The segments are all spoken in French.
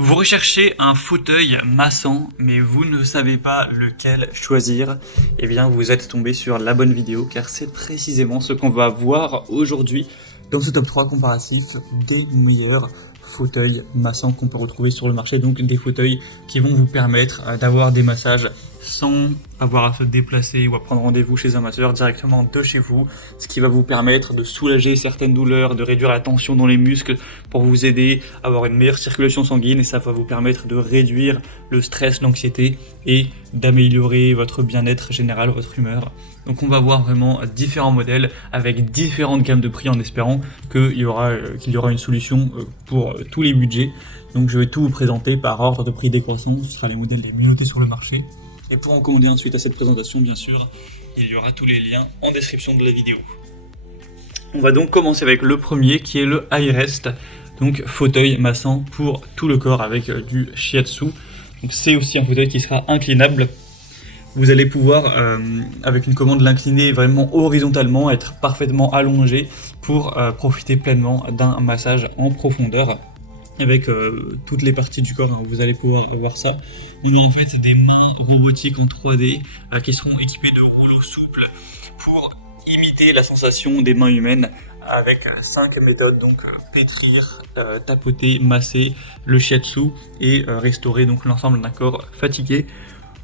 Vous recherchez un fauteuil massant, mais vous ne savez pas lequel choisir. Eh bien, vous êtes tombé sur la bonne vidéo, car c'est précisément ce qu'on va voir aujourd'hui dans ce top 3 comparatif des meilleurs fauteuils massants qu'on peut retrouver sur le marché. Donc des fauteuils qui vont vous permettre d'avoir des massages sans avoir à se déplacer ou à prendre rendez-vous chez un masseur, directement de chez vous, ce qui va vous permettre de soulager certaines douleurs, de réduire la tension dans les muscles pour vous aider à avoir une meilleure circulation sanguine, et ça va vous permettre de réduire le stress, l'anxiété et d'améliorer votre bien-être général, votre humeur. Donc on va voir vraiment différents modèles avec différentes gammes de prix en espérant qu'il y aura une solution pour tous les budgets. Donc je vais tout vous présenter par ordre de prix décroissant, ce sera les modèles les mieux notés sur le marché. Et pour en commander ensuite à cette présentation, bien sûr, il y aura tous les liens en description de la vidéo. On va donc commencer avec le premier qui est le iRest, donc fauteuil massant pour tout le corps avec du shiatsu. Donc c'est aussi un fauteuil qui sera inclinable. Vous allez pouvoir, avec une commande, l'incliner vraiment horizontalement, être parfaitement allongé pour profiter pleinement d'un massage en profondeur avec toutes les parties du corps, hein, vous allez pouvoir voir ça. On a en fait des mains robotiques en 3D qui seront équipées de rouleaux souples pour imiter la sensation des mains humaines avec 5 méthodes, donc pétrir, tapoter, masser, le shiatsu et restaurer donc l'ensemble d'un corps fatigué.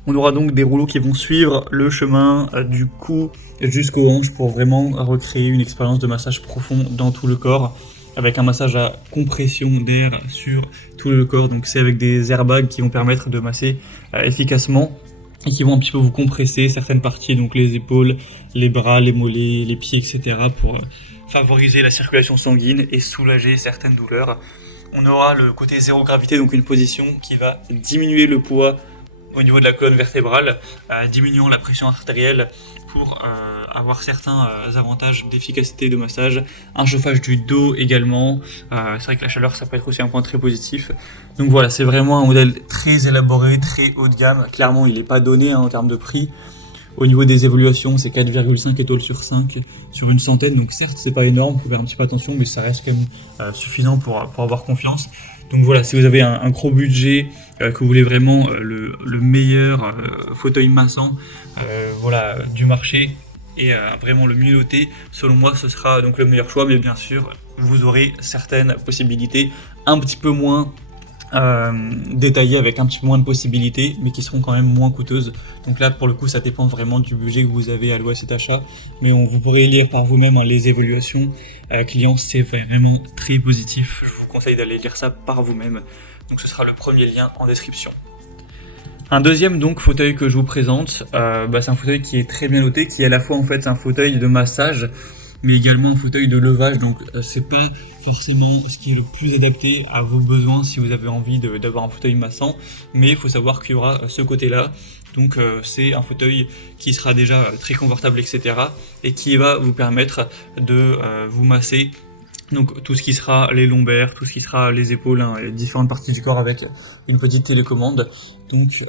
On aura donc des rouleaux qui vont suivre le chemin du cou jusqu'aux hanches pour vraiment recréer une expérience de massage profond dans tout le corps, avec un massage à compression d'air sur tout le corps. Donc c'est avec des airbags qui vont permettre de masser efficacement et qui vont un petit peu vous compresser certaines parties, donc les épaules, les bras, les mollets, les pieds, etc. pour favoriser la circulation sanguine et soulager certaines douleurs. On aura le côté zéro gravité, donc une position qui va diminuer le poids au niveau de la colonne vertébrale, diminuant la pression artérielle pour avoir certains avantages d'efficacité de massage, un chauffage du dos également, c'est vrai que la chaleur ça peut être aussi un point très positif. Donc voilà, c'est vraiment un modèle très élaboré, très haut de gamme, clairement il n'est pas donné en termes de prix. Au niveau des évaluations, c'est 4,5 étoiles sur 5 sur une centaine, donc certes c'est pas énorme, faut faire un petit peu attention, mais ça reste quand même suffisant pour avoir confiance. Donc voilà, si vous avez un gros budget, que vous voulez vraiment le meilleur fauteuil massant voilà, du marché et vraiment le mieux noté, selon moi ce sera donc le meilleur choix, mais bien sûr vous aurez certaines possibilités un petit peu moins détaillées, avec un petit peu moins de possibilités, mais qui seront quand même moins coûteuses. Donc là pour le coup ça dépend vraiment du budget que vous avez alloué à cet achat, mais vous pourrez lire par vous-même les évaluations clients, c'est vraiment très positif. Je vous conseille d'aller lire ça par vous-même. Donc ce sera le premier lien en description. Un deuxième donc fauteuil que je vous présente, c'est un fauteuil qui est très bien noté, qui est à la fois en fait un fauteuil de massage, mais également un fauteuil de levage. Donc c'est pas forcément ce qui est le plus adapté à vos besoins si vous avez envie d'avoir un fauteuil massant, mais il faut savoir qu'il y aura ce côté-là. Donc c'est un fauteuil qui sera déjà très confortable, etc. et qui va vous permettre de vous masser. Donc tout ce qui sera les lombaires, tout ce qui sera les épaules, les différentes parties du corps avec une petite télécommande. Donc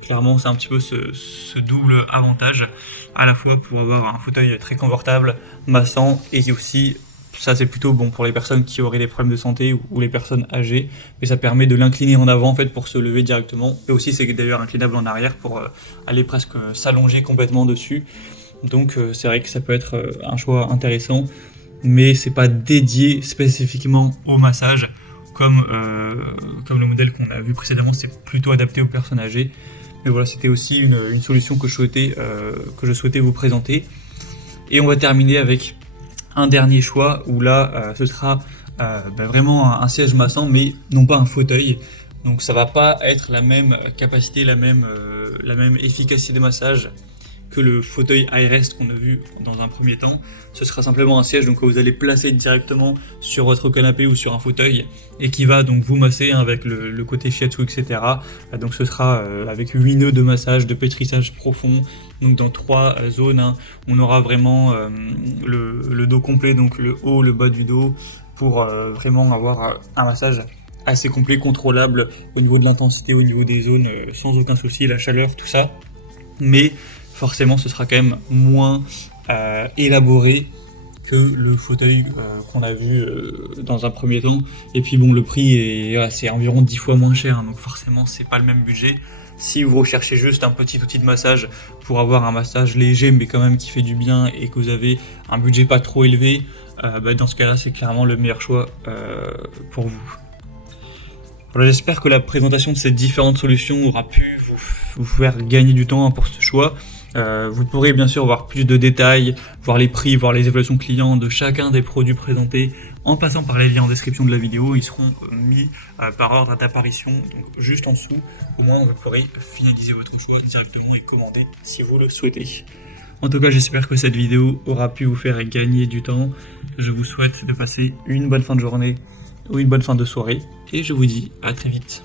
clairement c'est un petit peu ce double avantage, à la fois pour avoir un fauteuil très confortable, massant, et aussi ça c'est plutôt bon pour les personnes qui auraient des problèmes de santé ou les personnes âgées, mais ça permet de l'incliner en avant en fait pour se lever directement, et aussi c'est d'ailleurs inclinable en arrière pour aller presque s'allonger complètement dessus. Donc c'est vrai que ça peut être un choix intéressant, mais c'est pas dédié spécifiquement au massage comme le modèle qu'on a vu précédemment, c'est plutôt adapté aux personnes âgées. Mais voilà, c'était aussi une solution que je souhaitais vous présenter. Et on va terminer avec un dernier choix où là ce sera vraiment un siège massant, mais non pas un fauteuil. Donc ça va pas être la même capacité, la même efficacité de massage que le fauteuil iRest qu'on a vu dans un premier temps. Ce sera simplement un siège donc que vous allez placer directement sur votre canapé ou sur un fauteuil, et qui va donc vous masser avec le côté shiatsu, etc. Donc ce sera avec 8 nœuds de massage, de pétrissage profond, donc dans 3 zones. On aura vraiment le dos complet, donc le haut, le bas du dos, pour vraiment avoir un massage assez complet, contrôlable au niveau de l'intensité, au niveau des zones, sans aucun souci, la chaleur, tout ça. Mais forcément ce sera quand même moins élaboré que le fauteuil qu'on a vu dans un premier temps. Et puis bon, le prix c'est environ 10 fois moins cher, hein, donc forcément c'est pas le même budget. Si vous recherchez juste un petit outil de massage pour avoir un massage léger mais quand même qui fait du bien et que vous avez un budget pas trop élevé, dans ce cas-là c'est clairement le meilleur choix pour vous. Voilà, j'espère que la présentation de ces différentes solutions aura pu vous faire gagner du temps pour ce choix. Vous pourrez bien sûr voir plus de détails, voir les prix, voir les évaluations clients de chacun des produits présentés en passant par les liens en description de la vidéo. Ils seront mis par ordre d'apparition, donc juste en dessous. Au moins vous pourrez finaliser votre choix directement et commander si vous le souhaitez. En tout cas, j'espère que cette vidéo aura pu vous faire gagner du temps. Je vous souhaite de passer une bonne fin de journée ou une bonne fin de soirée et je vous dis à très vite.